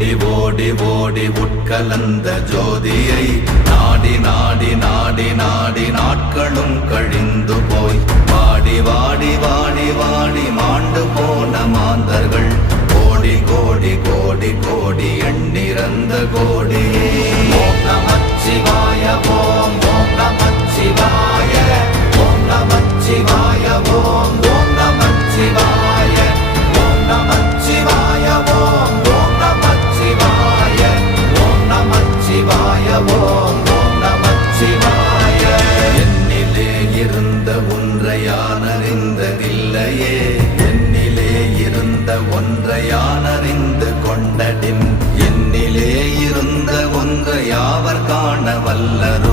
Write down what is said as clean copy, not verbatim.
ஓடி ஓடி ஓடி உட்கலந்த ஜோதியை நாடி நாடி நாடி நாடி நாட்களும் கழிந்து போய் வாடி வாடி வாடி வாடி மாண்டு போன மாந்தர்கள் கோடி கோடி கோடி கோடி எண்ணிறந்த கோடி. ஓம் நமச்சிவாய ஓம் ஓம் நமச்சிவாய ஓம் நமச்சிவாய ஓம் ஓம் நமச்சிவாய ஓம் நமச்சிவாய ஓம் ஓம் நமச்சிவாய ஓம் நமச்சிவாய ஓம் ஓம் நமச்சிவாய. என்னிலே இருந்த ஒன்றை யான் அறிந்ததில்லையே, என்னிலே இருந்த ஒன்றை யான் அறிந்து கொண்டடின், என்னிலே இருந்த ஒன்றை யாவர் காண வல்லரோ